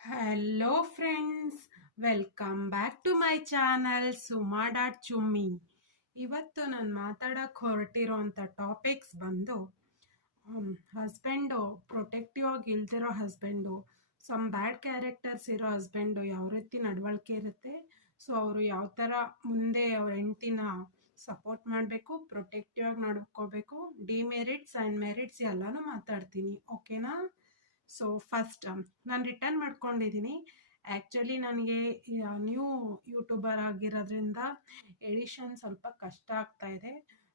Hello friends, welcome back to my channel Suma dot Chummi. ಇವತ್ತು ನಾನು ಮಾತಾಡೋಕ್ಕೆ ಹೊರಟಿರೋಂಥ ಟಾಪಿಕ್ಸ್ ಬಂದು ಹಸ್ಬೆಂಡು ಪ್ರೊಟೆಕ್ಟಿವ್ ಆಗಿ ಇಲ್ದಿರೋ ಹಸ್ಬೆಂಡು, ಸಮ್ ಬ್ಯಾಡ್ ಕ್ಯಾರೆಕ್ಟರ್ಸ್ ಇರೋ ಹಸ್ಬೆಂಡು ಯಾವ ರೀತಿ ನಡವಳಿಕೆ ಇರುತ್ತೆ. ಸೊ ಅವರು ಯಾವ ಥರ ಮುಂದೆ ಅವ್ರ ಹೆಂಡ್ತಿನ ಸಪೋರ್ಟ್ ಮಾಡಬೇಕು, ಪ್ರೊಟೆಕ್ಟಿವ್ ಆಗಿ ನಡ್ಕೋಬೇಕು, ಡಿಮೆರಿಟ್ಸ್ ಆ್ಯಂಡ್ ಮೆರಿಟ್ಸ್ ಎಲ್ಲನೂ ಮಾತಾಡ್ತೀನಿ. ಓಕೆನಾ? ಸೊ ಫಸ್ಟ್ ನಾನು ರಿಟರ್ನ್ ಮಾಡ್ಕೊಂಡಿದ್ದೀನಿ. ಆ್ಯಕ್ಚುಲಿ ನನಗೆ ನ್ಯೂ ಯೂಟ್ಯೂಬರ್ ಆಗಿರೋದ್ರಿಂದ ಎಡಿಷನ್ ಸ್ವಲ್ಪ ಕಷ್ಟ ಆಗ್ತಾ ಇದೆ.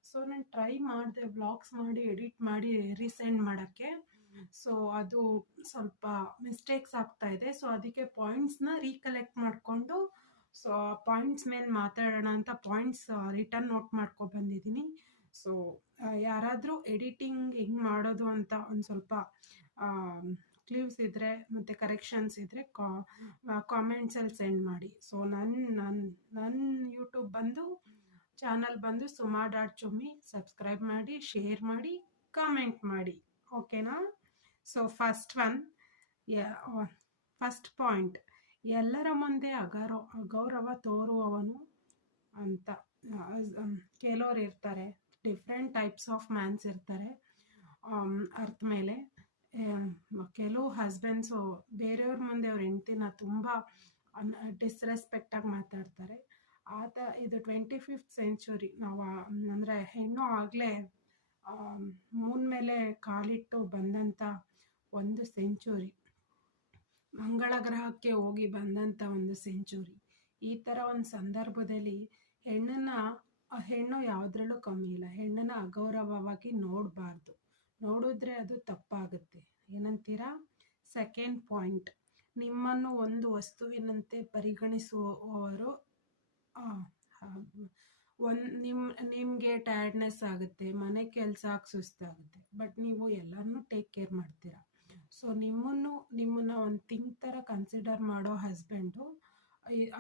ಸೊ ನಾನು ಟ್ರೈ ಮಾಡಿದೆ ವ್ಲಾಗ್ಸ್ ಮಾಡಿ ಎಡಿಟ್ ಮಾಡಿ ರೀಸೆಂಡ್ ಮಾಡೋಕ್ಕೆ. ಸೊ ಅದು ಸ್ವಲ್ಪ ಮಿಸ್ಟೇಕ್ಸ್ ಆಗ್ತಾ ಇದೆ. ಸೊ ಅದಕ್ಕೆ ಪಾಯಿಂಟ್ಸ್ನ ರೀಕಲೆಕ್ಟ್ ಮಾಡಿಕೊಂಡು ಸೊ ಪಾಯಿಂಟ್ಸ್ ಮೇಲೆ ಮಾತಾಡೋಣ ಅಂತ ಪಾಯಿಂಟ್ಸ್ ರಿಟರ್ನ್ ನೋಟ್ ಮಾಡ್ಕೊ ಬಂದಿದ್ದೀನಿ. ಸೊ ಯಾರಾದರೂ ಎಡಿಟಿಂಗ್ ಹೆಂಗೆ ಮಾಡೋದು ಅಂತ ಒಂದು ಸ್ವಲ್ಪ ಕ್ಲೀವ್ಸ್ ಇದ್ದರೆ ಮತ್ತು ಕರೆಕ್ಷನ್ಸ್ ಇದ್ದರೆ ಕಾಮೆಂಟ್ಸಲ್ಲಿ ಸೆಂಡ್ ಮಾಡಿ. ಸೊ ನನ್ನ ಯೂಟ್ಯೂಬ್ ಚಾನಲ್ ಬಂದು ಸುಮಾ ಡಾಟ್ ಚುಮ್ಮಿ. ಸಬ್ಸ್ಕ್ರೈಬ್ ಮಾಡಿ, ಶೇರ್ ಮಾಡಿ, ಕಾಮೆಂಟ್ ಮಾಡಿ. ಓಕೆನಾ? ಸೊ ಫಸ್ಟ್ ಪಾಯಿಂಟ್, ಎಲ್ಲರ ಮುಂದೆ ಅಗೌರವ ತೋರುವವನು ಅಂತ ಕೆಲವ್ರು ಇರ್ತಾರೆ. ಡಿಫ್ರೆಂಟ್ ಟೈಪ್ಸ್ ಆಫ್ ಮ್ಯಾನ್ಸ್ ಇರ್ತಾರೆ ಅರ್ಥ ಮೇಲೆ. ಕೆಲವು ಹಸ್ಬೆಂಡ್ಸು ಬೇರೆಯವ್ರ ಮುಂದೆ ಅವ್ರ ಹೆಂಡ್ತಿನ ತುಂಬ ಡಿಸ್ರೆಸ್ಪೆಕ್ಟಾಗಿ ಮಾತಾಡ್ತಾರೆ. ಇದು 25th ಸೆಂಚುರಿ. ನಾವು ಅಂದರೆ ಹೆಣ್ಣು ಆಗಲೇ ಮೂನ್ ಮೇಲೆ ಕಾಲಿಟ್ಟು ಬಂದಂಥ ಒಂದು ಸೆಂಚುರಿ, ಮಂಗಳ ಗ್ರಹಕ್ಕೆ ಹೋಗಿ ಬಂದಂಥ ಒಂದು ಸೆಂಚುರಿ. ಈ ಥರ ಒಂದು ಸಂದರ್ಭದಲ್ಲಿ ಹೆಣ್ಣು ಯಾವುದ್ರಲ್ಲೂ ಕಮ್ಮಿ ಇಲ್ಲ. ಹೆಣ್ಣನ್ನು ಅಗೌರವವಾಗಿ ನೋಡಬಾರ್ದು. ನೋಡಿದ್ರೆ ಅದು ತಪ್ಪಾಗುತ್ತೆ. ಏನಂತೀರಾ? ಸೆಕೆಂಡ್ ಪಾಯಿಂಟ್, ನಿಮ್ಮನ್ನು ಒಂದು ವಸ್ತುವಿನಂತೆ ಪರಿಗಣಿಸುವವರು ನಿಮಗೆ ಟಯರ್ಡ್ನೆಸ್ ಆಗುತ್ತೆ, ಮನೆ ಕೆಲಸ ಸುಸ್ತಾಗುತ್ತೆ, ಬಟ್ ನೀವು ಎಲ್ಲರನ್ನೂ ಟೇಕ್ ಕೇರ್ ಮಾಡ್ತೀರಾ. ಸೊ ನಿಮ್ಮನ್ನ ಒಂದು ಥಿಂಗ್ ಥರ ಕನ್ಸಿಡರ್ ಮಾಡೋ ಹಸ್ಬೆಂಡು,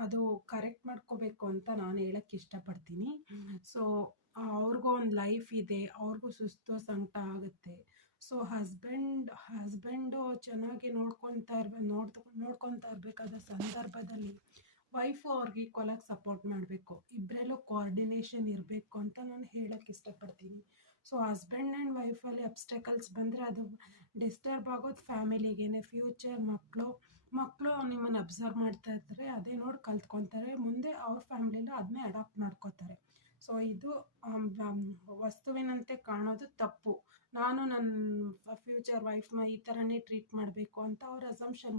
ಅದು ಕರೆಕ್ಟ್ ಮಾಡ್ಕೋಬೇಕು ಅಂತ ನಾನು ಹೇಳಕ್ಕೆ ಇಷ್ಟಪಡ್ತೀನಿ. ಸೊ ಅವ್ರಿಗೂ ಒಂದು ಲೈಫ್ ಇದೆ, ಅವ್ರಿಗೂ ಸುಸ್ತು ಸಂಕಟ ಆಗುತ್ತೆ. ಸೊ ಹಸ್ಬೆಂಡು ಚೆನ್ನಾಗಿ ನೋಡ್ಕೊತಾ ಇರಬೇಕಾದ ಸಂದರ್ಭದಲ್ಲಿ ವೈಫು ಅವ್ರಿಗೆ ಈಕ್ವಲ್ ಆಗಿ ಸಪೋರ್ಟ್ ಮಾಡಬೇಕು. ಇಬ್ಬರಲ್ಲೂ ಕೋಆರ್ಡಿನೇಷನ್ ಇರಬೇಕು ಅಂತ ನಾನು ಹೇಳಕ್ಕೆ ಇಷ್ಟಪಡ್ತೀನಿ. ಸೊ ಹಸ್ಬೆಂಡ್ ಆ್ಯಂಡ್ ವೈಫಲ್ಲಿ ಅಬ್ಸ್ಟೆಕಲ್ಸ್ ಬಂದರೆ ಅದು ಡಿಸ್ಟರ್ಬ್ ಆಗೋದು ಫ್ಯಾಮಿಲಿಗೇನೆ. ಫ್ಯೂಚರ್ ಮಕ್ಕಳು ನಿಮ್ಮನ್ನು ಅಬ್ಸರ್ವ್ ಮಾಡ್ತಾ ಇರ್ತಾರೆ, ಅದೇ ನೋಡಿ ಕಲ್ತ್ಕೊತಾರೆ. ಮುಂದೆ ಅವ್ರ ಫ್ಯಾಮಿಲಿನ ಅದನ್ನೇ ಅಡಾಪ್ಟ್ ಮಾಡ್ಕೋತಾರೆ. ಸೊ ಇದು ವಸ್ತುವಿನಂತೆ ಕಾಣೋದು ತಪ್ಪು. ನಾನು ನನ್ನ ಫ್ಯೂಚರ್ ವೈಫ್ನ ಈ ಥರನೇ ಟ್ರೀಟ್ ಮಾಡಬೇಕು ಅಂತ ಅವ್ರು ಅಸಂಪ್ಷನ್